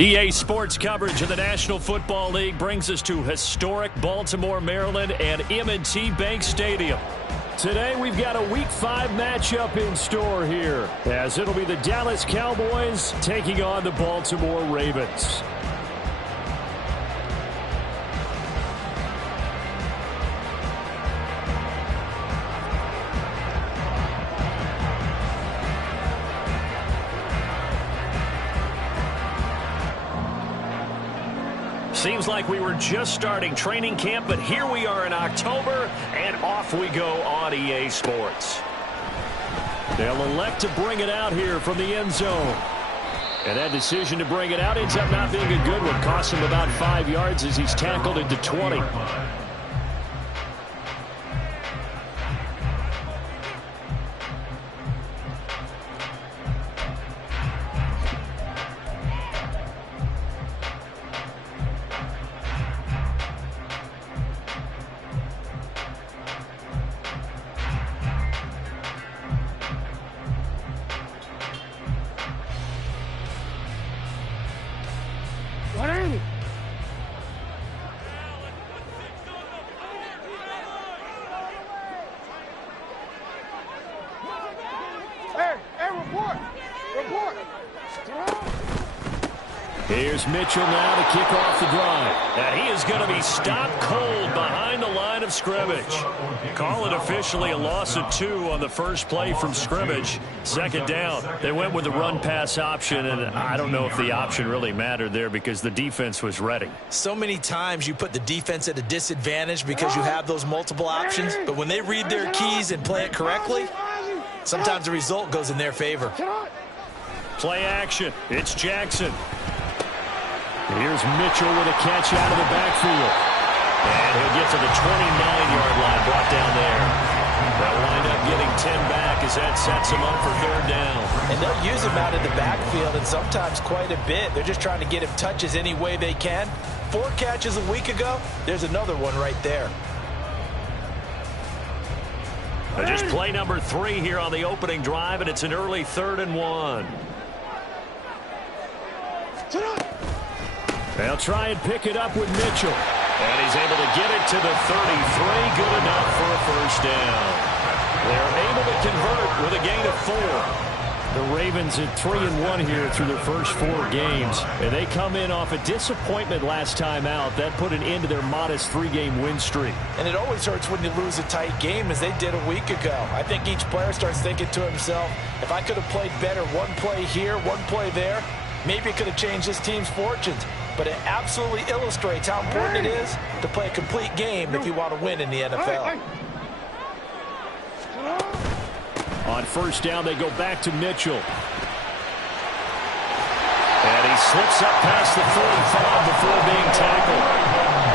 EA Sports coverage of the National Football League brings us to historic Baltimore, Maryland and M&T Bank Stadium. Today we've got a Week 5 matchup in store here, as it'll be the Dallas Cowboys taking on the Baltimore Ravens. Seems like we were just starting training camp, but here we are in October, and off we go on EA Sports. They'll elect to bring it out here from the end zone. And that decision to bring it out ends up not being a good one. Costs him about 5 yards as he's tackled into 20. Here's Mitchell now to kick off the drive. And he is going to be stopped cold behind the line of scrimmage. Call it officially a loss of 2 on the first play from scrimmage. Second down. They went with the run-pass option, and I don't know if the option really mattered there because the defense was ready. So many times you put the defense at a disadvantage because you have those multiple options, but when they read their keys and play it correctly, sometimes the result goes in their favor. Play action. It's Jackson. Here's Mitchell with a catch out of the backfield. And he'll get to the 29-yard line, brought down there. They'll wind up getting 10 back as that sets him up for third down. And they'll use him out of the backfield, and sometimes quite a bit. They're just trying to get him touches any way they can. 4 catches a week ago, there's another one right there. Just play number 3 here on the opening drive, and it's an early 3rd and 1. They'll try and pick it up with Mitchell. And he's able to get it to the 33. Good enough for a first down. They're able to convert with a gain of 4. The Ravens at 3-1 here through their first 4 games. And they come in off a disappointment last time out. That put an end to their modest 3-game win streak. And it always hurts when you lose a tight game, as they did a week ago. I think each player starts thinking to himself, if I could have played better one play here, one play there, maybe it could have changed this team's fortunes. But it absolutely illustrates how important it is to play a complete game if you want to win in the NFL. On first down, they go back to Mitchell. And he slips up past the 45 before being tackled.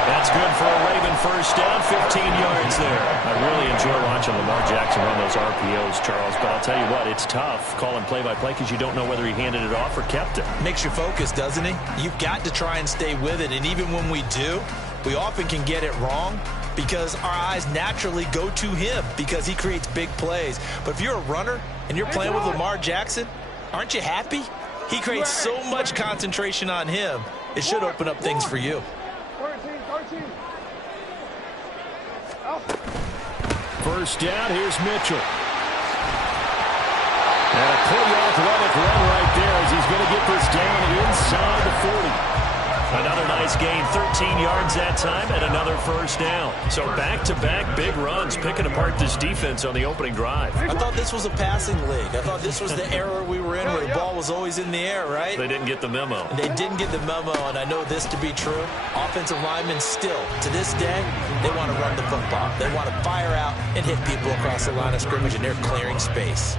That's good for a Raven first down, 15 yards there. I really enjoy watching Lamar Jackson run those RPOs, Charles, but I'll tell you what, it's tough calling play-by-play because you don't know whether he handed it off or kept it. Makes you focus, doesn't he? You've got to try and stay with it, and even when we do, we often can get it wrong because our eyes naturally go to him because he creates big plays. But if you're a runner and you're playing with Lamar Jackson, aren't you happy? He creates so much concentration on him, it should open up things for you. First down, here's Mitchell. And a pretty athletic run right there as he's going to get this down inside the 40. Another nice gain, 13 yards that time, and another first down. So back-to-back big runs, picking apart this defense on the opening drive. I thought this was a passing league. I thought this was the era we were in where the ball was always in the air, right? They didn't get the memo. They didn't get the memo, and I know this to be true. Offensive linemen still, to this day, they want to run the football. They want to fire out and hit people across the line of scrimmage, and they're clearing space.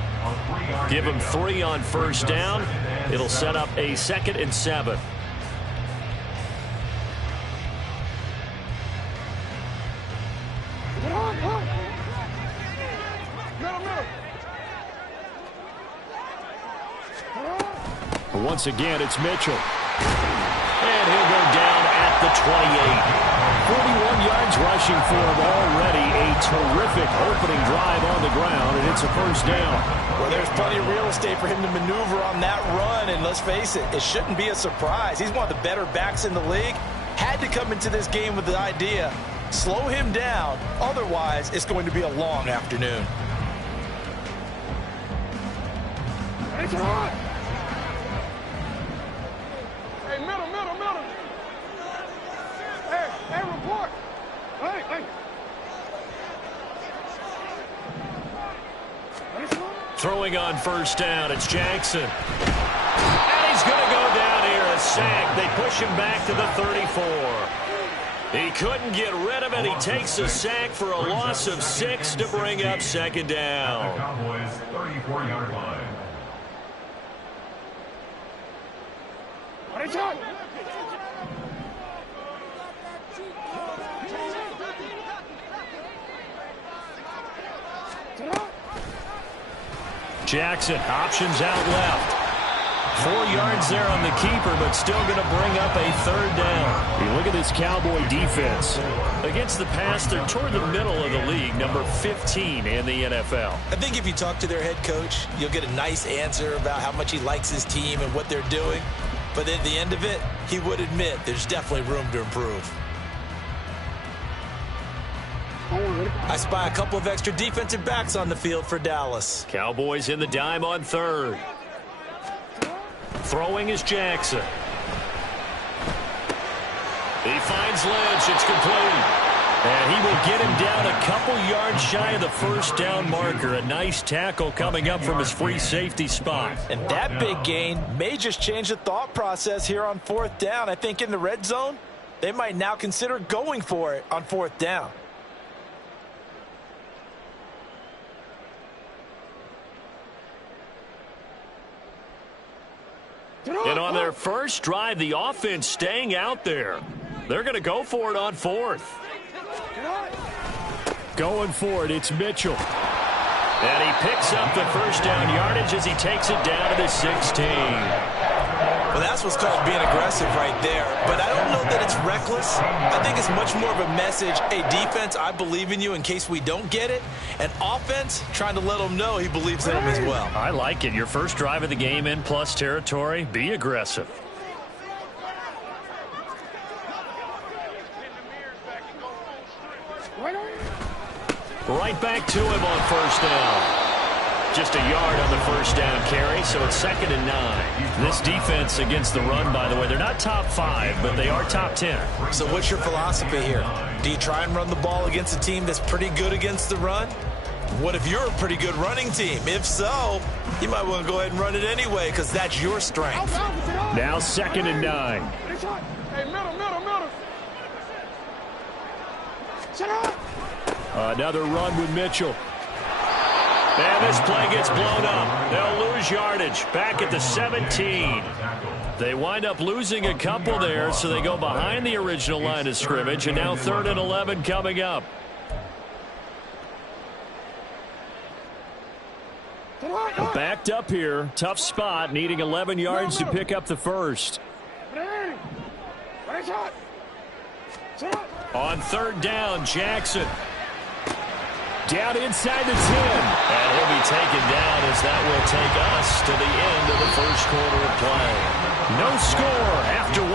Give them 3 on first down. It'll set up a 2nd and 7. Once again, it's Mitchell. And he'll go down at the 28. 41 yards rushing for him already. A terrific opening drive on the ground, and it's a first down. Well, there's plenty of real estate for him to maneuver on that run, and let's face it, it shouldn't be a surprise. He's one of the better backs in the league. Had to come into this game with the idea, slow him down, otherwise it's going to be a long afternoon. Hey, middle. Hey, report. Hey. Throwing on first down, it's Jackson. And he's going to go down here, a sack. They push him back to the 34. He couldn't get rid of it. He takes a sack for a loss of 6 to bring up second down. Cowboys 34-yard line. Jackson options out left. 4 yards there on the keeper, but still going to bring up a third down. You look at this Cowboy defense. Against the pass, they're toward the middle of the league, number 15 in the NFL. I think if you talk to their head coach, you'll get a nice answer about how much he likes his team and what they're doing. But at the end of it, he would admit there's definitely room to improve. I spy a couple of extra defensive backs on the field for Dallas. Cowboys in the dime on third. Throwing is Jackson. He finds Lynch. It's complete. And he will get him down a couple yards shy of the first down marker. A nice tackle coming up from his free safety spot. And that big gain may just change the thought process here on fourth down. I think in the red zone, they might now consider going for it on fourth down. And on their first drive, the offense staying out there. They're going to go for it on fourth. Going for it, it's Mitchell. And he picks up the first down yardage as he takes it down to the 16. Well, that's what's called being aggressive right there. But I don't know that it's reckless. I think it's much more of a message. Hey, defense, I believe in you in case we don't get it. And offense, trying to let him know he believes in him as well. I like it. Your first drive of the game in plus territory. Be aggressive. Right back to him on first down. Just a yard on the first down carry, so it's 2nd and 9. This defense against the run, by the way, they're not top 5, but they are top 10. So what's your philosophy here? Do you try and run the ball against a team that's pretty good against the run? What if you're a pretty good running team? If so, you might want to go ahead and run it anyway because that's your strength. Now 2nd and 9. Hey, middle. Shut up. Another run with Mitchell. And this play gets blown up. They'll lose yardage back at the 17. They wind up losing a couple there, so they go behind the original line of scrimmage, and now 3rd and 11 coming up. Backed up here. Tough spot, needing 11 yards to pick up the first. On 3rd down, Jackson. Down inside the 10. And he'll be taken down as that will take us to the end of the first quarter of play. No score after 1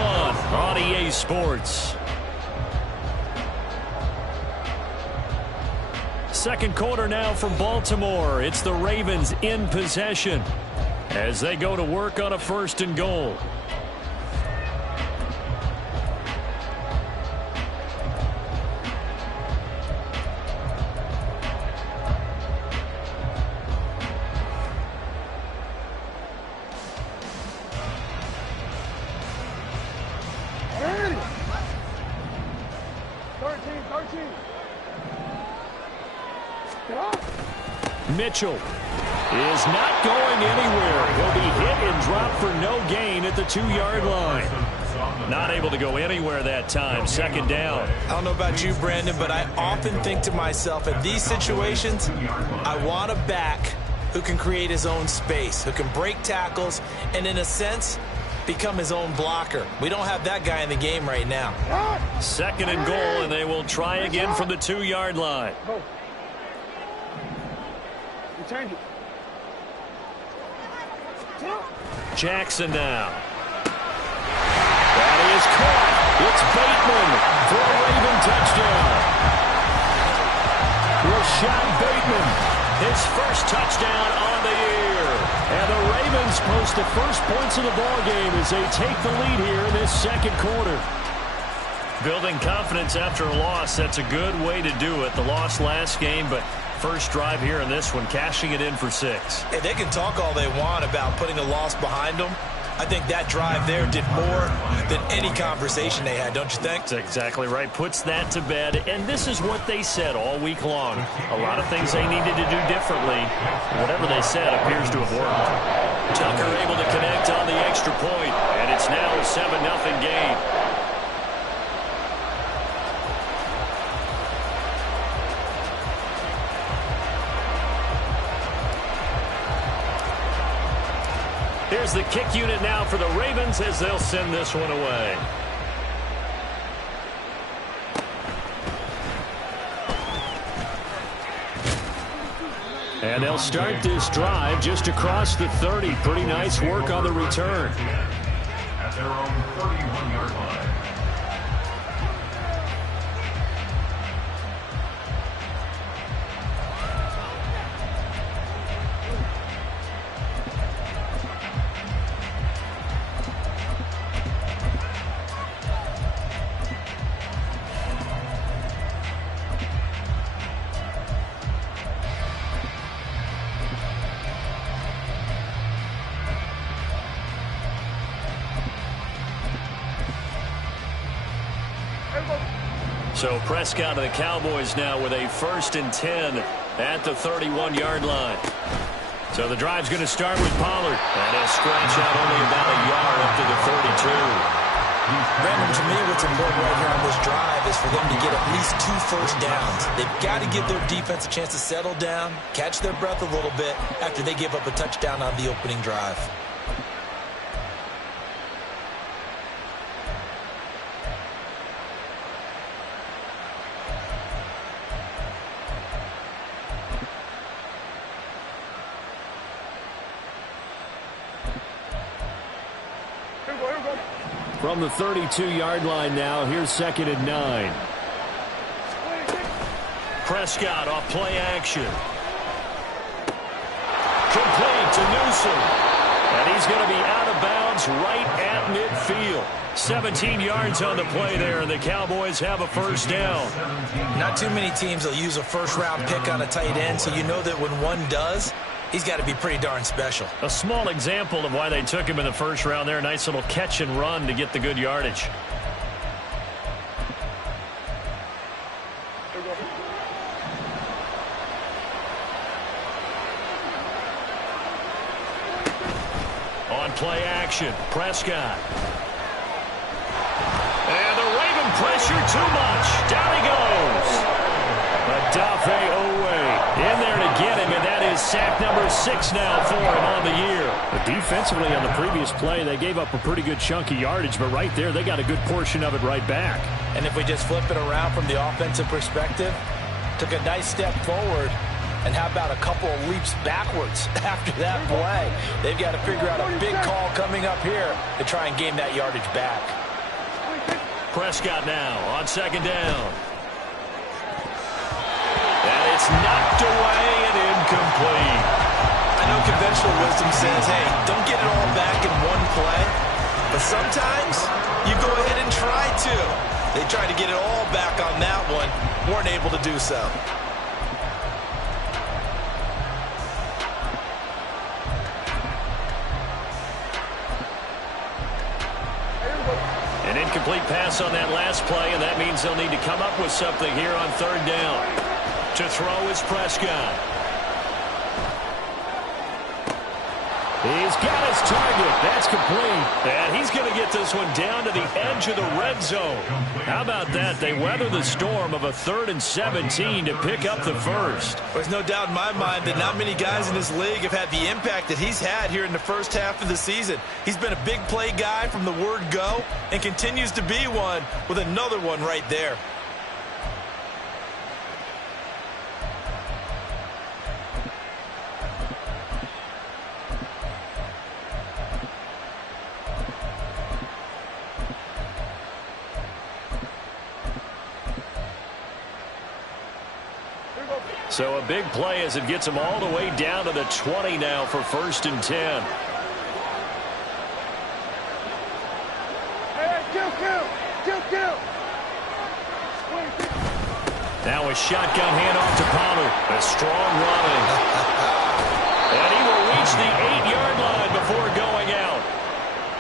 on EA Sports. Second quarter now from Baltimore. It's the Ravens in possession as they go to work on a 1st and goal. Mitchell is not going anywhere. He'll be hit and dropped for no gain at the 2-yard line. Not able to go anywhere that time. 2nd down. I don't know about you, Brandon, but I often think to myself, in these situations, I want a back who can create his own space, who can break tackles, and in a sense, become his own blocker. We don't have that guy in the game right now. 2nd and goal, and they will try again from the 2-yard line. Go. You change it. Jackson now. That is caught. It's Bateman for a Raven touchdown. Rashad Bateman, his first touchdown on the year. And the Ravens post the first points of the ballgame as they take the lead here in this 2nd quarter. Building confidence after a loss, that's a good way to do it. The loss last game, but first drive here in this one, cashing it in for 6. Hey, they can talk all they want about putting a loss behind them. I think that drive there did more than any conversation they had, don't you think? That's exactly right. Puts that to bed, and this is what they said all week long. A lot of things they needed to do differently. Whatever they said appears to have worked. Tucker able to connect on the extra point, and it's now a 7-0 game. Here's the kick unit now for the Ravens as they'll send this one away. And they'll start this drive just across the 30. Pretty nice work on the return. At their own 31-yard line. So Prescott of the Cowboys now with a 1st and 10 at the 31-yard line. So the drive's going to start with Pollard. And he'll scratch out only about a yard up to the 32. Brandon, to me, what's important right here on this drive is for them to get at least 2 first downs. They've got to give their defense a chance to settle down, catch their breath a little bit after they give up a touchdown on the opening drive. From the 32-yard line now, here's 2nd and 9. Prescott off play action. Complete to Newsom. And he's going to be out of bounds right at midfield. 17 yards on the play there, and the Cowboys have a first down. Not too many teams will use a first-round pick on a tight end, so you know that when one does, he's got to be pretty darn special. A small example of why they took him in the first round there. A nice little catch and run to get the good yardage. On play action, Prescott. And the Raven pressure too much. Down he goes. Odafe Oweh in there to get him, and that is sack number 6 now for him on the year. But defensively on the previous play, they gave up a pretty good chunk of yardage, but right there they got a good portion of it right back. And if we just flip it around from the offensive perspective, took a nice step forward, and how about a couple of leaps backwards after that play? They've got to figure out a big call coming up here to try and gain that yardage back. Prescott now on 2nd down. And it's knocked away and incomplete. I know conventional wisdom says, hey, don't get it all back in one play. But sometimes you go ahead and try to. They tried to get it all back on that one. Weren't able to do so. An incomplete pass on that last play, and that means they'll need to come up with something here on 3rd down. To throw is Prescott. He's got his target. That's complete. And he's going to get this one down to the edge of the red zone. How about that? They weather the storm of a 3rd and 17 to pick up the first. There's no doubt in my mind that not many guys in this league have had the impact that he's had here in the first half of the season. He's been a big play guy from the word go and continues to be one with another one right there. So a big play as it gets them all the way down to the 20 now for 1st and 10. Hey, kill. Now a shotgun handoff to Pollard. A strong running. And he will reach the 8-yard line before going out.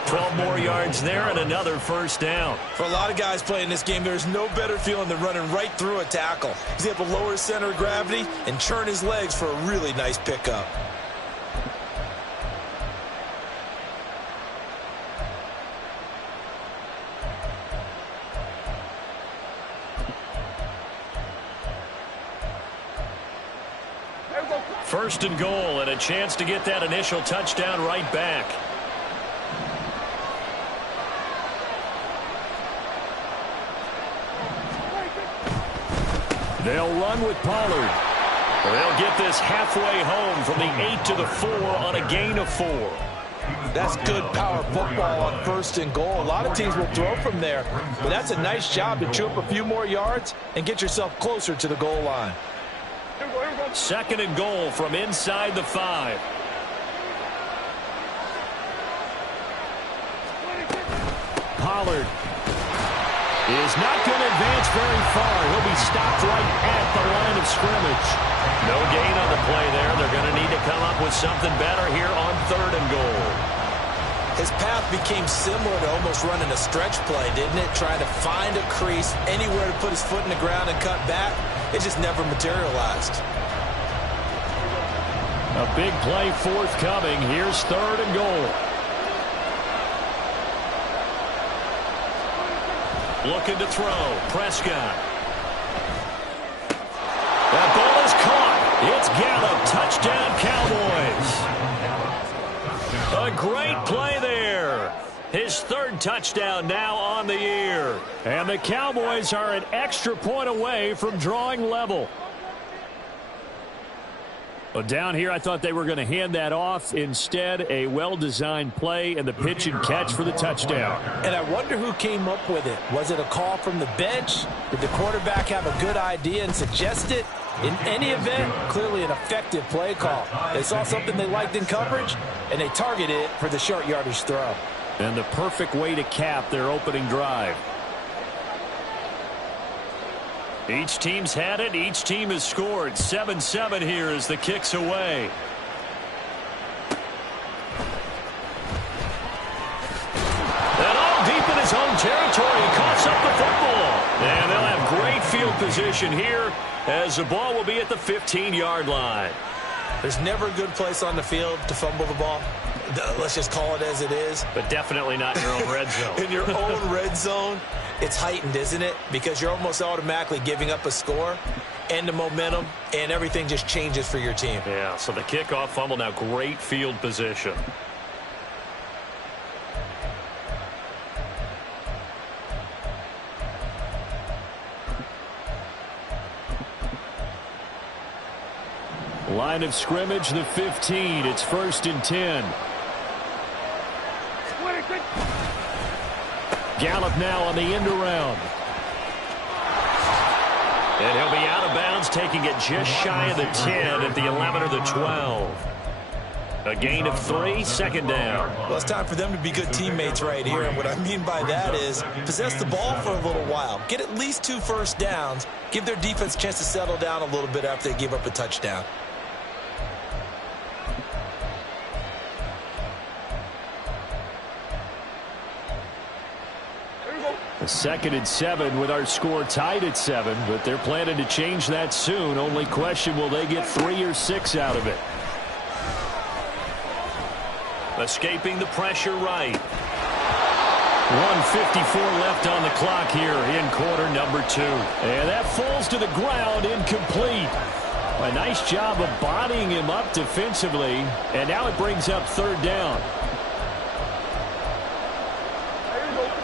12 more yards there and another first down. For a lot of guys playing this game, there's no better feeling than running right through a tackle. He's able to lower his center of gravity and churn his legs for a really nice pickup. First and goal and a chance to get that initial touchdown right back. They'll run with Pollard. They'll get this halfway home from the 8 to the 4 on a gain of 4. That's good power football on 1st and goal. A lot of teams will throw from there, but that's a nice job to chew up a few more yards and get yourself closer to the goal line. 2nd and goal from inside the 5. Pollard is not going to advance very far. He'll be stopped right at the line of scrimmage. No gain on the play there. They're going to need to come up with something better here on 3rd and goal. His path became similar to almost running a stretch play, didn't it? Trying to find a crease, anywhere to put his foot in the ground and cut back. It just never materialized. A big play forthcoming. Here's 3rd and goal. Looking to throw. Prescott. That ball is caught. It's Gallup. Touchdown, Cowboys. A great play there. His 3rd touchdown now on the year. And the Cowboys are an extra point away from drawing level. Well, down here, I thought they were going to hand that off. Instead, a well-designed play and the pitch and catch for the touchdown. And I wonder who came up with it. Was it a call from the bench? Did the quarterback have a good idea and suggest it? In any event, clearly an effective play call. They saw something they liked in coverage, and they targeted it for the short yardage throw. And the perfect way to cap their opening drive. Each team's had it. Each team has scored. 7-7 here as the kick's away. And all deep in his own territory. He coughs up the football. And they'll have great field position here as the ball will be at the 15-yard line. There's never a good place on the field to fumble the ball. Let's just call it as it is. But definitely not in your own red zone. In your own red zone, it's heightened, isn't it? Because you're almost automatically giving up a score and the momentum, and everything just changes for your team. Yeah, so the kickoff fumble, now great field position. Line of scrimmage, the 15. It's 1st and 10. Gallup now on the end around. And he'll be out of bounds, taking it just shy of the 10 at the 11 or the 12. A gain of 3, 2nd down. Well, it's time for them to be good teammates right here. And what I mean by that is possess the ball for a little while. Get at least 2 first downs. Give their defense a chance to settle down a little bit after they give up a touchdown. A 2nd and 7 with our score tied at 7, but they're planning to change that soon. Only question, will they get 3 or 6 out of it? Escaping the pressure right. 1:54 left on the clock here in quarter number 2. And that falls to the ground, incomplete. A nice job of bodying him up defensively. And now it brings up third down.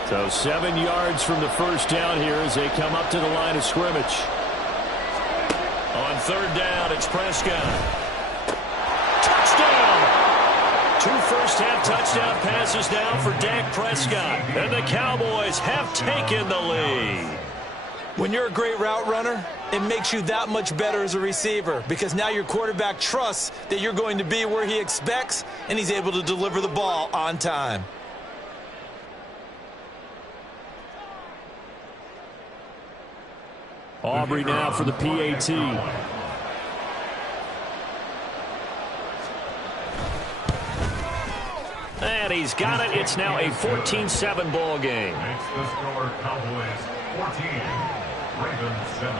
So 7 yards from the first down here as they come up to the line of scrimmage. On third down, it's Prescott. Touchdown! 2 first-half touchdown passes now for Dak Prescott. And the Cowboys have taken the lead. When you're a great route runner, it makes you that much better as a receiver because now your quarterback trusts that you're going to be where he expects, and he's able to deliver the ball on time. Aubrey now for the PAT. And he's got it. It's now a 14-7 ball game. Makes the score Cowboys 14, Ravens 7.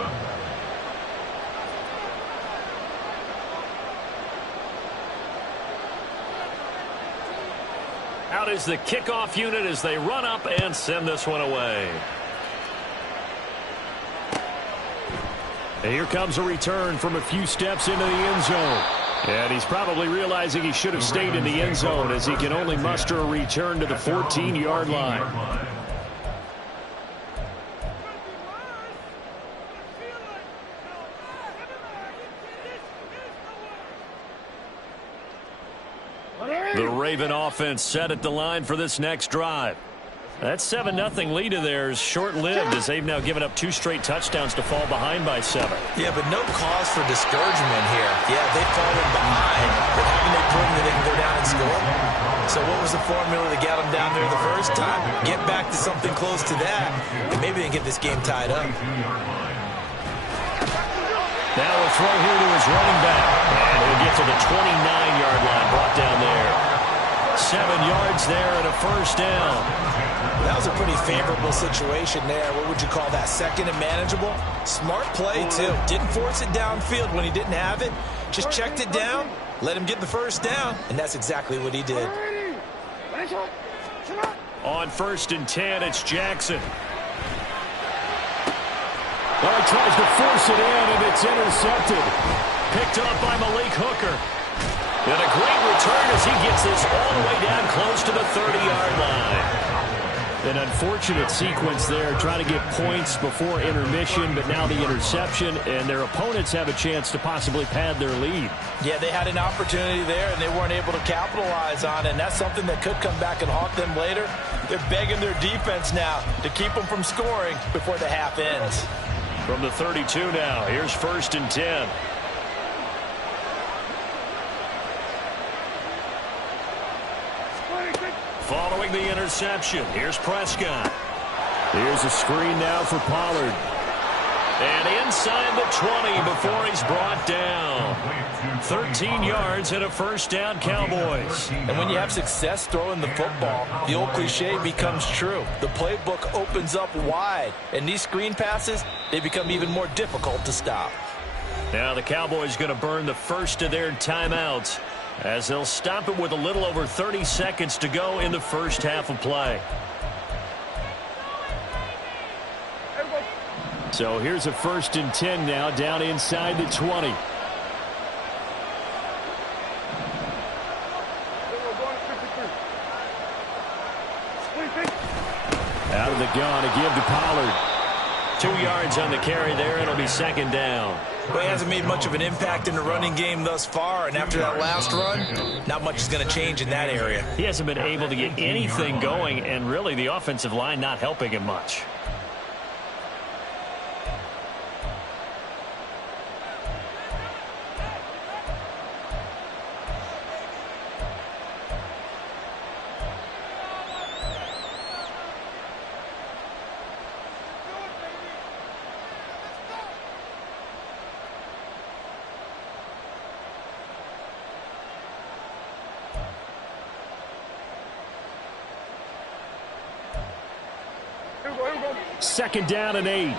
Out is the kickoff unit as they run up and send this one away. And here comes a return from a few steps into the end zone. And he's probably realizing he should have stayed in the end zone as he can only muster a return to the 14-yard line. The Raven offense set at the line for this next drive. That 7-0 lead of theirs short-lived as they've now given up 2 straight touchdowns to fall behind by 7. Yeah, but no cause for discouragement here. Yeah, they've fallen behind, but haven't they proven that they can go down and score? So what was the formula that got them down there the first time? Get back to something close to that, and maybe they can get this game tied up. Now a throw here to his running back. And he'll get to the 29-yard line, brought down there. 7 yards there and a first down. That was a pretty favorable situation there. What would you call that? Second and manageable? Smart play, too. Didn't force it downfield when he didn't have it. Just checked it down, let him get the first down, and that's exactly what he did. On 1st and 10, it's Jackson. Well, he tries to force it in, and it's intercepted. Picked up by Malik Hooker. And a great return as he gets this all the way down close to the 30-yard line. An unfortunate sequence there, trying to get points before intermission, but now the interception, and their opponents have a chance to possibly pad their lead. Yeah, they had an opportunity there, and they weren't able to capitalize on it, and that's something that could come back and haunt them later. They're begging their defense now to keep them from scoring before the half ends. From the 32 now, here's 1st and 10. Following the interception, here's Prescott. Here's a screen now for Pollard. And inside the 20 before he's brought down. 13 yards and a first down, Cowboys. And when you have success throwing the football, the old cliche becomes true. The playbook opens up wide, and these screen passes, they become even more difficult to stop. Now the Cowboys going to burn the first of their timeouts as they'll stop it with a little over 30 seconds to go in the first half of play. So here's a 1st and 10 now down inside the 20. Out of the gun to give to Pollard. 2 yards on the carry there, and it'll be 2nd down. Well, he hasn't made much of an impact in the running game thus far, and after that last run, not much is going to change in that area. He hasn't been able to get anything going, and really the offensive line not helping him much. Second down and 8.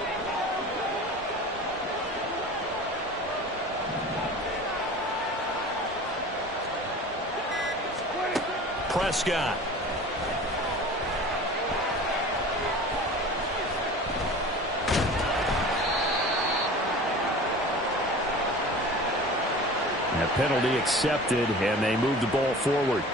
Prescott. And a penalty accepted, and they move the ball forward.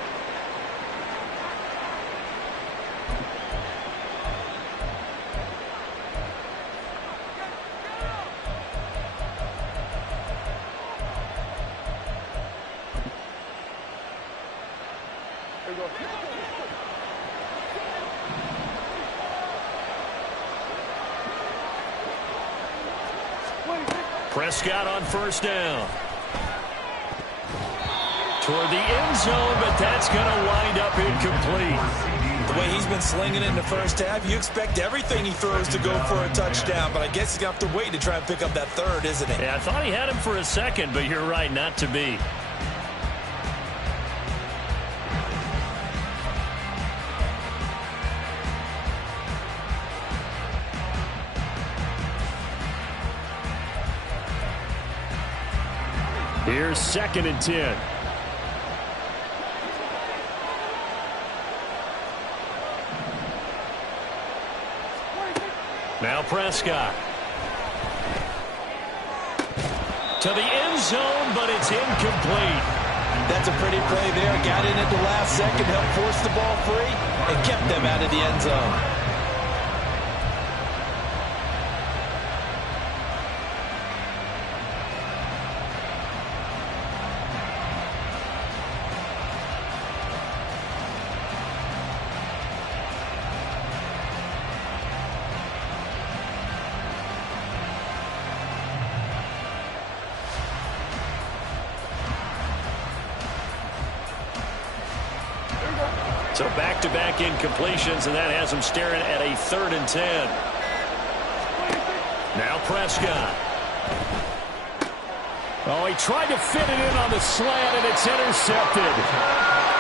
Prescott on first down. Toward the end zone, but that's going to wind up incomplete. The way he's been slinging it in the first half, you expect everything he throws to go for a touchdown, but I guess he's going to have to wait to try and pick up that third, isn't he? Yeah, I thought he had him for a second, but you're right, not to be. Here's 2nd and 10. Now Prescott. To the end zone, but it's incomplete. That's a pretty play there. Got in at the last second, helped force the ball free, and kept them out of the end zone. So back-to-back incompletions, and that has him staring at a 3rd and 10. Now Prescott. Oh, he tried to fit it in on the slant, and it's intercepted.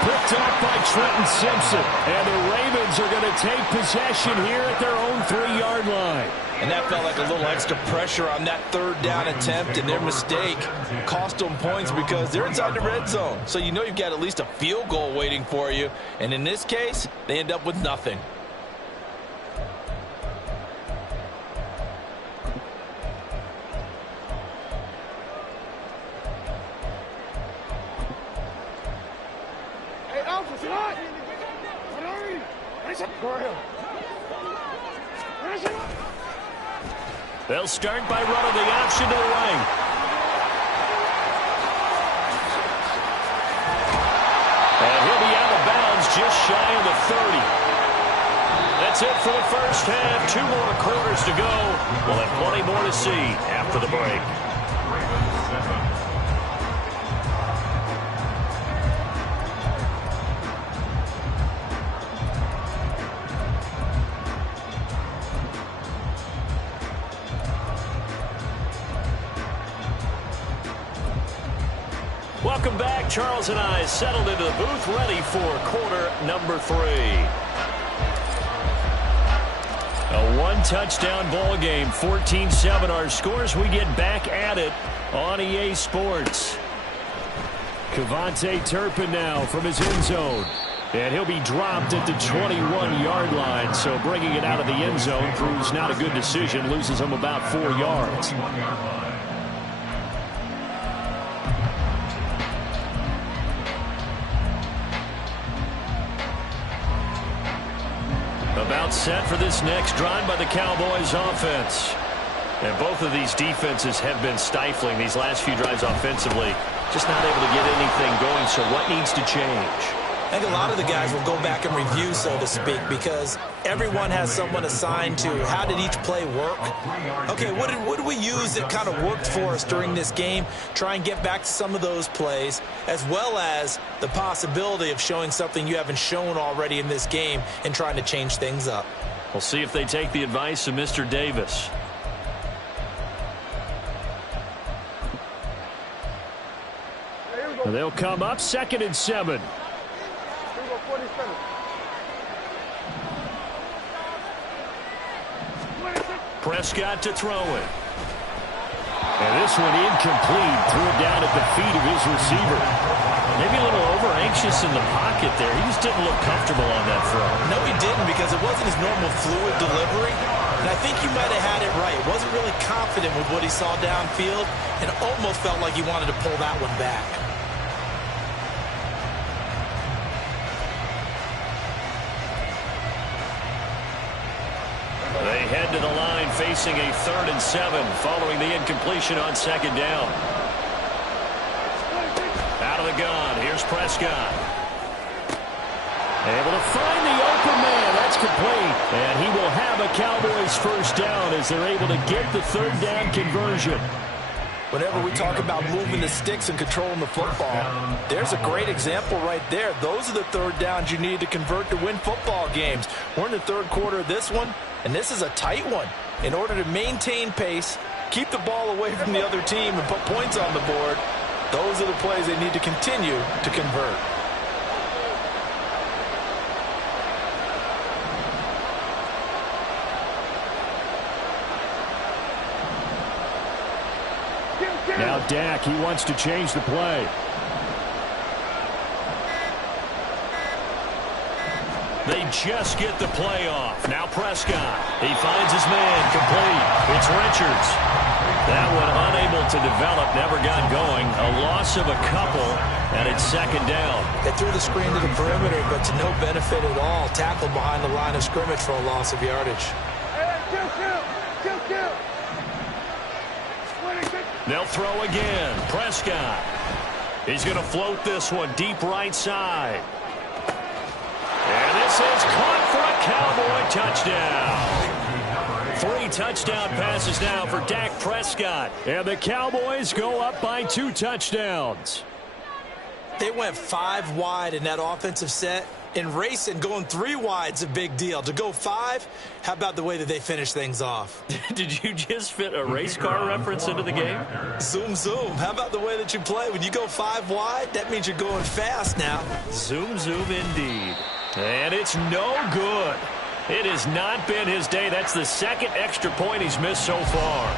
Picked up by Trenton Simpson. And the Ravens are going to take possession here at their own 3-yard line. And that felt like a little extra pressure on that 3rd down attempt, and their mistake cost them points because they're inside the red zone. So you know you've got at least a field goal waiting for you. And in this case, they end up with nothing. Hey, Alpha, slide! They'll start by running the option to the wing. And he'll be out of bounds just shy of the 30. That's it for the first half. 2 more quarters to go. We'll have plenty more to see after the break. Welcome back. Charles and I settled into the booth, ready for quarter number 3. A 1-touchdown ball game, 14-7 our scores. We get back at it on EA Sports. KaVontae Turpin now from his end zone. And he'll be dropped at the 21-yard line. So bringing it out of the end zone proves not a good decision. Loses him about 4 yards. About set for this next drive by the Cowboys offense. And both of these defenses have been stifling these last few drives offensively. Just not able to get anything going, so what needs to change? I think a lot of the guys will go back and review, so to speak, because everyone has someone assigned to how did each play work. Okay, what did we use that kind of worked for us during this game? Try and get back to some of those plays, as well as the possibility of showing something you haven't shown already in this game and trying to change things up. We'll see if they take the advice of Mr. Davis. They'll come up 2nd and 7. Prescott to throw it. And this one incomplete. Threw it down at the feet of his receiver. Maybe a little over-anxious in the pocket there. He just didn't look comfortable on that throw. No, he didn't, because it wasn't his normal fluid delivery. And I think you might have had it right. Wasn't really confident with what he saw downfield and almost felt like he wanted to pull that one back. They head to the line facing a 3rd and 7 following the incompletion on 2nd down. Out of the gun, here's Prescott. Able to find the open man. That's complete. And he will have a Cowboys 1st down as they're able to get the 3rd down conversion. Whenever we talk about moving the sticks and controlling the football, there's a great example right there. Those are the 3rd downs you need to convert to win football games. We're in the 3rd quarter of this one, and this is a tight one. In order to maintain pace, keep the ball away from the other team, and put points on the board, those are the plays they need to continue to convert. Now Dak, he wants to change the play. They just get the play off. Now Prescott. He finds his man. Complete. It's Richards. That one unable to develop. Never got going. A loss of a couple, and it's 2nd down. They threw the screen to the perimeter, but to no benefit at all. Tackled behind the line of scrimmage for a loss of yardage. They'll throw again. Prescott. He's going to float this one deep right side. And this is caught for a Cowboy touchdown. 3 touchdown passes now for Dak Prescott. And the Cowboys go up by 2 touchdowns. They went 5 wide in that offensive set. In racing, going 3 wide's a big deal. To go 5, how about the way that they finish things off? Did you just fit a race car reference into the game? Zoom, zoom. How about the way that you play? When you go 5 wide, that means you're going fast now. Zoom, zoom indeed. And it's no good. It has not been his day. That's the 2nd extra point he's missed so far.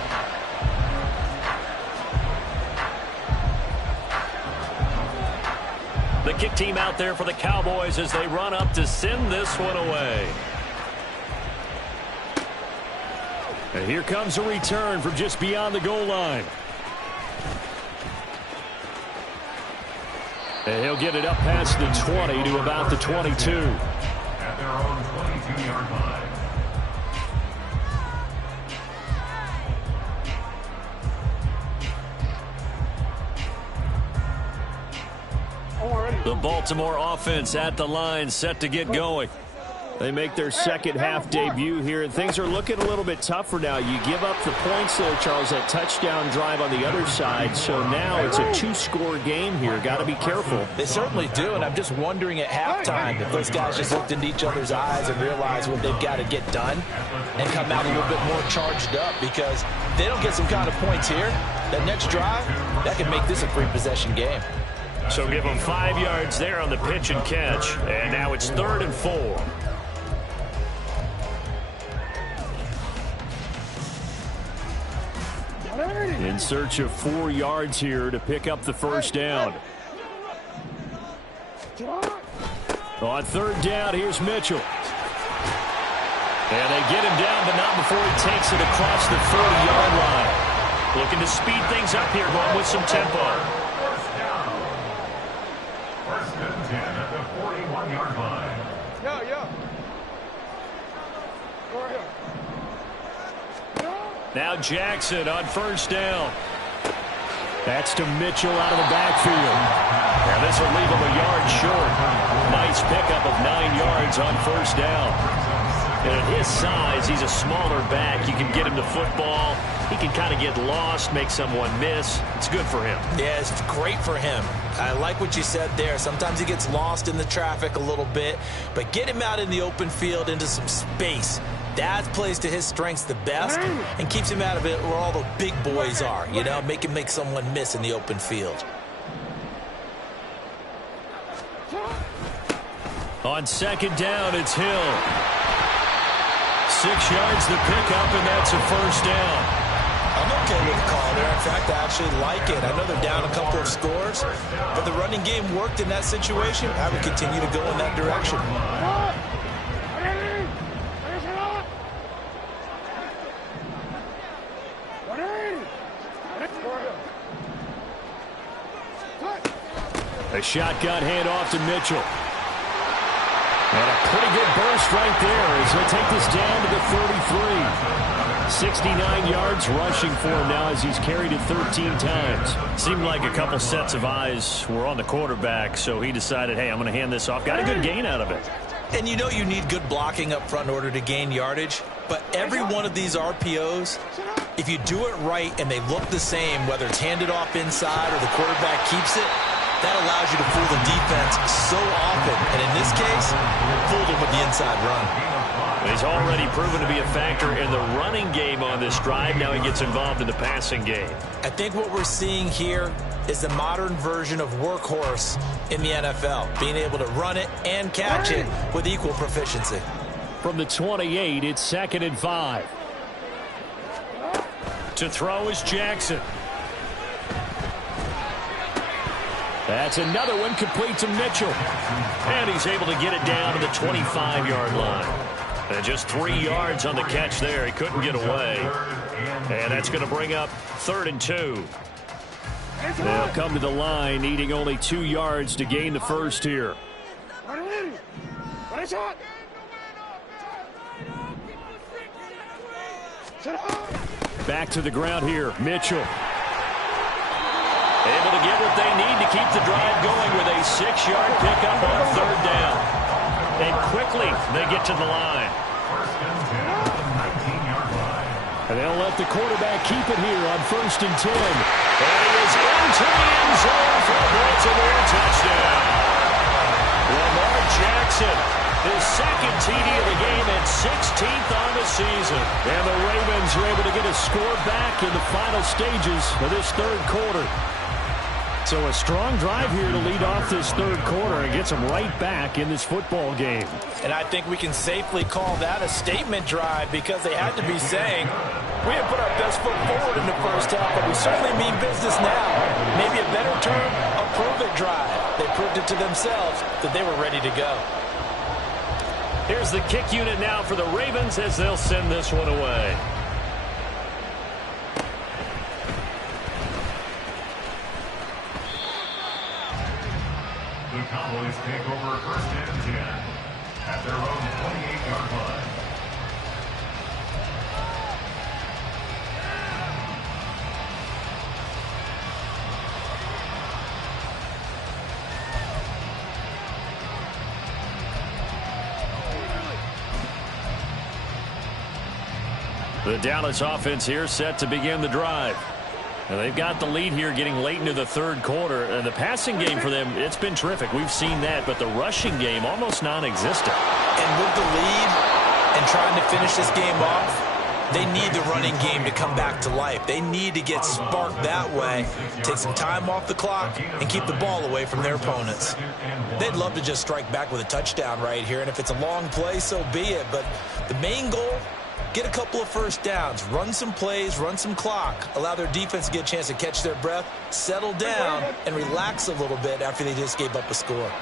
The kick team out there for the Cowboys as they run up to send this one away. And here comes a return from just beyond the goal line. And he'll get it up past the 20 to about the 22. At their own 22-yard line. The Baltimore offense at the line, set to get going. They make their 2nd half debut here, and things are looking a little bit tougher now. You give up the points there, Charles, that touchdown drive on the other side. So now it's a 2-score game here. Got to be careful. They certainly do, and I'm just wondering at halftime if those guys just looked into each other's eyes and realized what they've got to get done and come out a little bit more charged up, because if they don't get some kind of points here, that next drive, that can make this a 3-possession game. So give them 5 yards there on the pitch and catch. And now it's 3rd and 4. In search of 4 yards here to pick up the 1st down. On 3rd down, here's Mitchell. And they get him down, but not before he takes it across the 40-yard line. Looking to speed things up here, going with some tempo. Now Jackson on 1st down. That's to Mitchell out of the backfield. Now this will leave him a yard short. Nice pickup of 9 yards on 1st down. And at his size, he's a smaller back. You can get him the football. He can kind of get lost, make someone miss. It's good for him. Yeah, it's great for him. I like what you said there. Sometimes he gets lost in the traffic a little bit, but get him out in the open field into some space. That plays to his strengths the best and keeps him out of it where all the big boys are, you know, make him make someone miss in the open field. On 2nd down, it's Hill. 6 yards to pick up, and that's a 1st down. I'm okay with the call there. In fact, I actually like it. I know they're down a couple of scores, but the running game worked in that situation. I would continue to go in that direction. A shotgun handoff to Mitchell. And a pretty good burst right there as he'll take this down to the 33. 69 yards rushing for him now as he's carried it 13 times. Seemed like a couple sets of eyes were on the quarterback, so he decided, hey, I'm going to hand this off. Got a good gain out of it. And you know you need good blocking up front in order to gain yardage, but every one of these RPOs, if you do it right and they look the same, whether it's handed off inside or the quarterback keeps it, that allows you to fool the defense so often. And in this case, fooled them with the inside run. He's already proven to be a factor in the running game on this drive. Now he gets involved in the passing game. I think what we're seeing here is the modern version of workhorse in the NFL, being able to run it and catch it with equal proficiency. From the 28, it's 2nd and 5. To throw is Jackson. That's another one complete to Mitchell. And he's able to get it down to the 25-yard line. And just 3 yards on the catch there. He couldn't get away. And that's going to bring up 3rd and 2. They'll come to the line, needing only 2 yards to gain the first here. Back to the ground here, Mitchell. Able to get what they need to keep the drive going with a 6-yard pickup on 3rd down. And quickly they get to the line. And they'll let the quarterback keep it here on 1st and 10. And he is into the end zone for a Baltimore touchdown. Lamar Jackson, his 2nd TD of the game and 16th on the season. And the Ravens are able to get a score back in the final stages of this 3rd quarter. So a strong drive here to lead off this 3rd quarter and gets them right back in this football game. And I think we can safely call that a statement drive because they had to be saying, we have put our best foot forward in the first half, but we certainly mean business now. Maybe a better term, a prove-it drive. They proved it to themselves that they were ready to go. Here's the kick unit now for the Ravens as they'll send this one away. The Cowboys take over 1st and 10 at their own 28-yard line. The Dallas offense here set to begin the drive. And they've got the lead here getting late into the 3rd quarter. And the passing game for them, it's been terrific. We've seen that, but the rushing game almost non-existent. And with the lead and trying to finish this game off, they need the running game to come back to life. They need to get sparked that way, take some time off the clock, and keep the ball away from their opponents. They'd love to just strike back with a touchdown right here, and if it's a long play, so be it. But the main goal, get a couple of first downs, run some plays, run some clock, allow their defense to get a chance to catch their breath, settle down, and relax a little bit after they just gave up a score.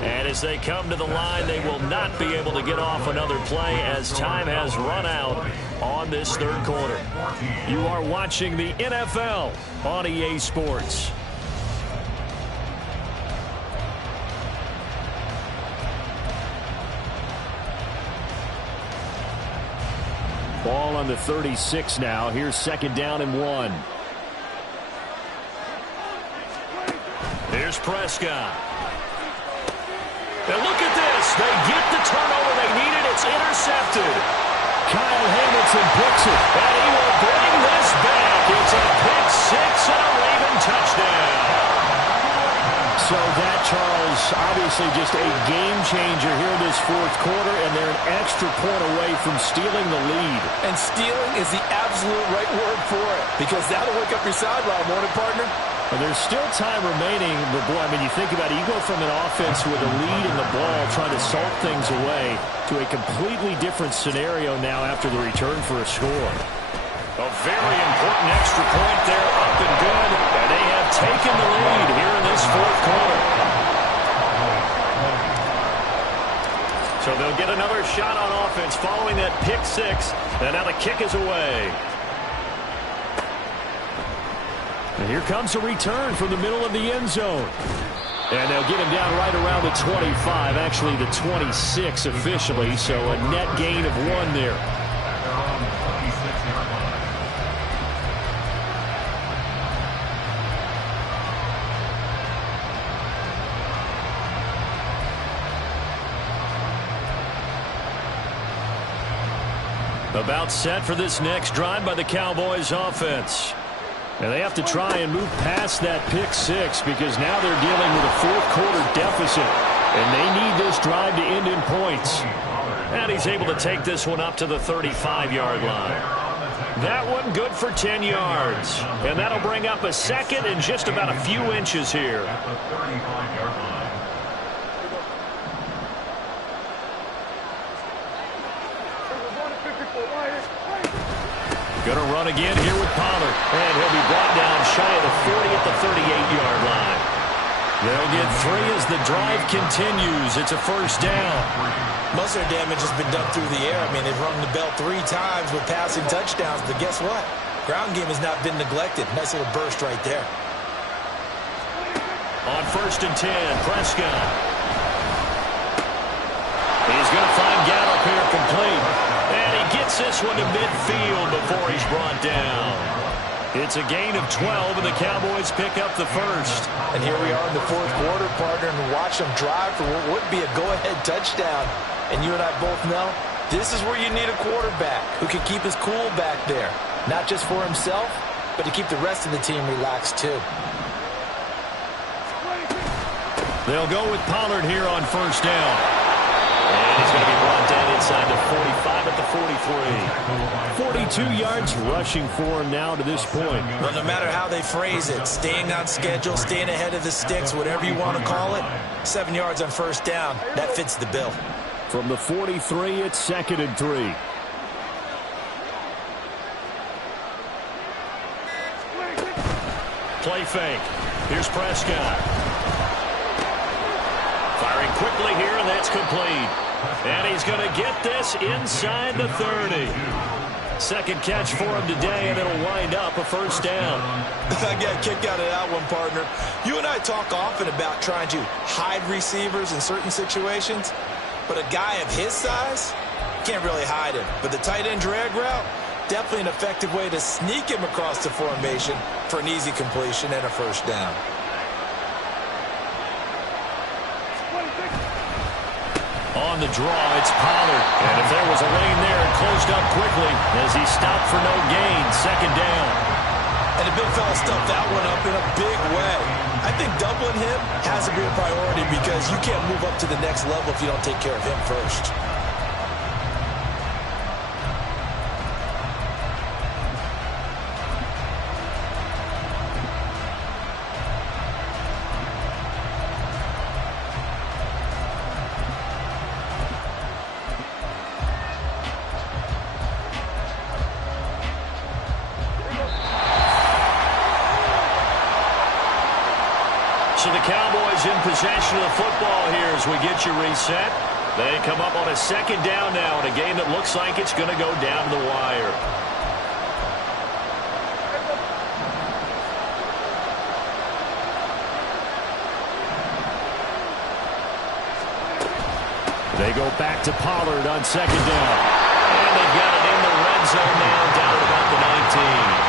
And as they come to the line, they will not be able to get off another play as time has run out on this 3rd quarter. You are watching the NFL on EA Sports. Ball on the 36 now. Here's 2nd down and 1. Here's Prescott. And look at this. They get the turnover they needed. It's intercepted. Kyle Hamilton picks it. And he will bring this back. It's a pick 6 and a Raven touchdown. So that Charles, obviously just a game changer here in this fourth quarter, and they're an extra point away from stealing the lead. And stealing is the absolute right word for it, because that'll wake up your sideline, won't it, partner? And there's still time remaining, but boy, I mean, you think about it, you go from an offense with a lead in the ball trying to salt things away to a completely different scenario now after the return for a score. A very important extra point there, up and good, and they have taken the lead here in this fourth quarter. So they'll get another shot on offense following that pick six, and now the kick is away. And here comes a return from the middle of the end zone. And they'll get him down right around the 25, actually the 26 officially, so a net gain of 1 there. About set for this next drive by the Cowboys offense. And they have to try and move past that pick six because now they're dealing with a fourth quarter deficit. And they need this drive to end in points. And he's able to take this one up to the 35-yard line. That one good for 10 yards. And that'll bring up a second and just about a few inches here. At the 35-yard line. Going to run again here with Pollard. And he'll be brought down shy of the 40 at the 38-yard line. They'll get 3 as the drive continues. It's a first down. Most of their damage has been done through the air. I mean, they've rung the bell 3 times with passing touchdowns. But guess what? Ground game has not been neglected. Nice little burst right there. On first and 10, Prescott. He's going to find Gallup here complete. And he gets this one to midfield before he's brought down. It's a gain of 12, and the Cowboys pick up the first. And here we are in the fourth quarter, partner, and watch them drive for what would be a go-ahead touchdown. And you and I both know this is where you need a quarterback who can keep his cool back there. Not just for himself, but to keep the rest of the team relaxed too. They'll go with Pollard here on first down. And he's going to be brought down inside the 45 at the 43. 42 yards rushing for him now to this point. Well, no matter how they phrase it, staying on schedule, staying ahead of the sticks, whatever you want to call it, 7 yards on first down, that fits the bill. From the 43, it's 2nd and 3. Play fake. Here's Prescott. Firing quickly here, and that's complete. And he's going to get this inside the 30. Second catch for him today, and it'll wind up a first down. I got a kick out of that one, partner. You and I talk often about trying to hide receivers in certain situations, but a guy of his size, can't really hide him. But the tight end drag route, definitely an effective way to sneak him across the formation for an easy completion and a first down. On the draw, it's Pollard. And if there was a lane there, it closed up quickly as he stopped for no gain. Second down. And the big fella stuffed that one up in a big way. I think doubling him has to be a priority because you can't move up to the next level if you don't take care of him first. So the Cowboys in possession of the football here as we get you reset. They come up on a second down now in a game that looks like it's going to go down to the wire. They go back to Pollard on second down. And they've got it in the red zone now down at about the 19.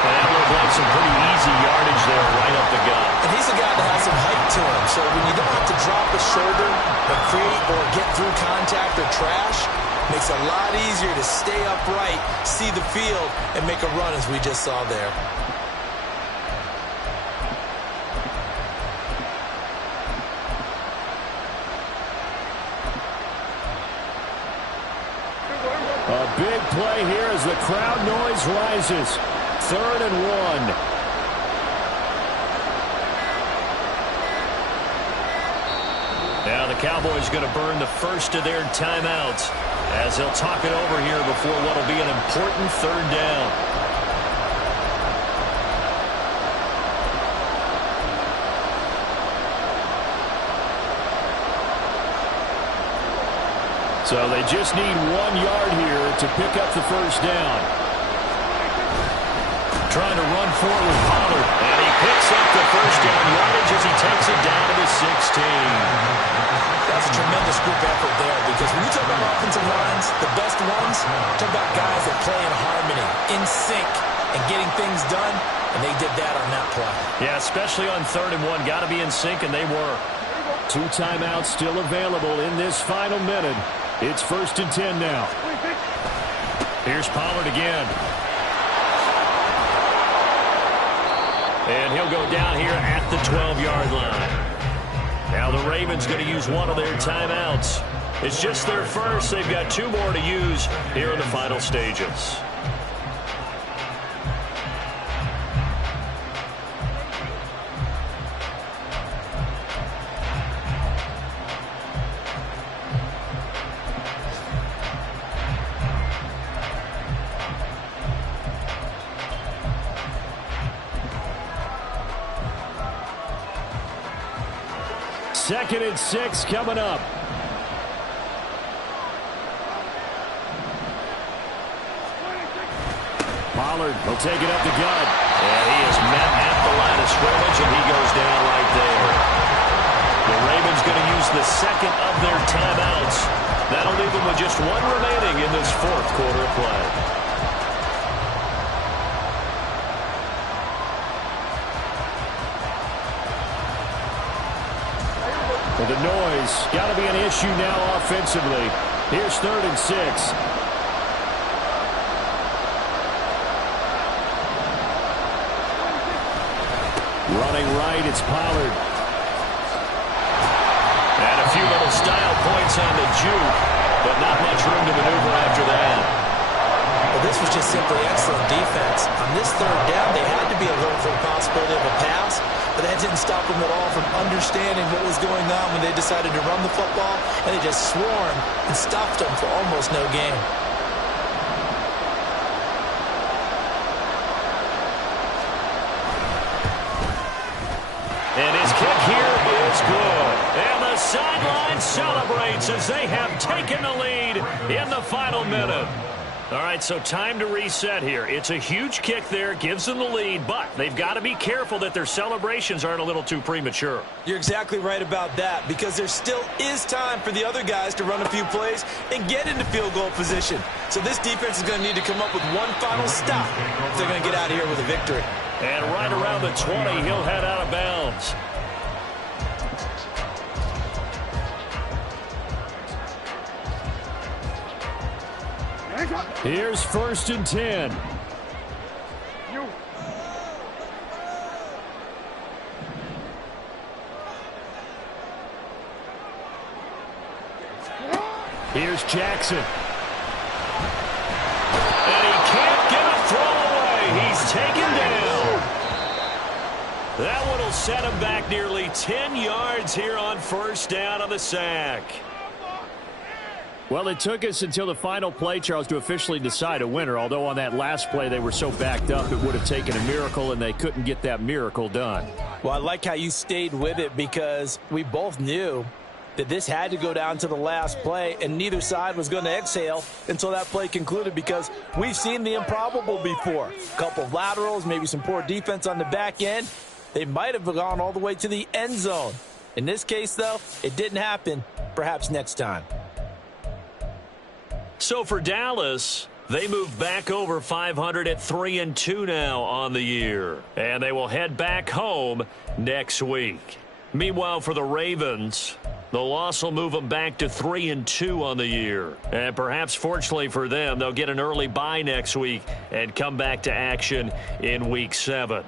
And that looked like some pretty easy yardage there right up the gut. And he's a guy that has some height to him. So when you don't have to drop a shoulder or create or get through contact or trash, makes it a lot easier to stay upright, see the field, and make a run as we just saw there. A big play here as the crowd noise rises. 3rd and 1. Now the Cowboys going to burn the first of their timeouts as they'll talk it over here before what will be an important 3rd down. So they just need 1 yard here to pick up the first down. Trying to run forward with Pollard. And he picks up the first down yardage as he takes it down to the 16. That's a tremendous group effort there, because when you talk about offensive lines, the best ones, talk about guys that play in harmony, in sync, and getting things done, and they did that on that play. Yeah, especially on 3rd and 1. Got to be in sync, and they were. 2 timeouts still available in this final minute. It's 1st and 10 now. Here's Pollard again. And he'll go down here at the 12-yard line. Now the Ravens going to use one of their timeouts. It's just their first. They've got 2 more to use here in the final stages. Second and 6 coming up. Pollard will take it up the gut. And he is met at the line of scrimmage, and he goes down right there. The Ravens going to use the second of their timeouts. That'll leave them with just 1 remaining in this 4th quarter of play. Well, the noise got to be an issue now offensively. Here's 3rd and 6. Running right, it's Pollard. And a few little style points on the juke, but not much room to maneuver after that. Well, this was just simply excellent defense. On this 3rd down, they had to be alert for the possibility of a pass, but that didn't stop them at all from understanding what was going on when they decided to run the football, and they just swarmed and stopped them for almost no gain. And his kick here is good. And the sideline celebrates as they have taken the lead in the final minute. All right, so time to reset here. It's a huge kick there, gives them the lead, but they've got to be careful that their celebrations aren't a little too premature. You're exactly right about that, because there still is time for the other guys to run a few plays and get into field goal position. So this defense is going to need to come up with one final stop if they're going to get out of here with a victory. And right around the 20, he'll head out of bounds. Here's 1st and 10. Here's Jackson. And he can't get a throw away. He's taken down. That one will set him back nearly 10 yards here on 1st down on the sack. Well, it took us until the final play, Charles, to officially decide a winner, although on that last play they were so backed up it would have taken a miracle, and they couldn't get that miracle done. Well, I like how you stayed with it, because we both knew that this had to go down to the last play, and neither side was going to exhale until that play concluded, because we've seen the improbable before. A couple of laterals, maybe some poor defense on the back end. They might have gone all the way to the end zone. In this case, though, it didn't happen. Perhaps next time. So for Dallas, they move back over 500 at 3-2 now on the year. And they will head back home next week. Meanwhile, for the Ravens, the loss will move them back to 3-2 on the year. And perhaps fortunately for them, they'll get an early bye next week and come back to action in Week 7.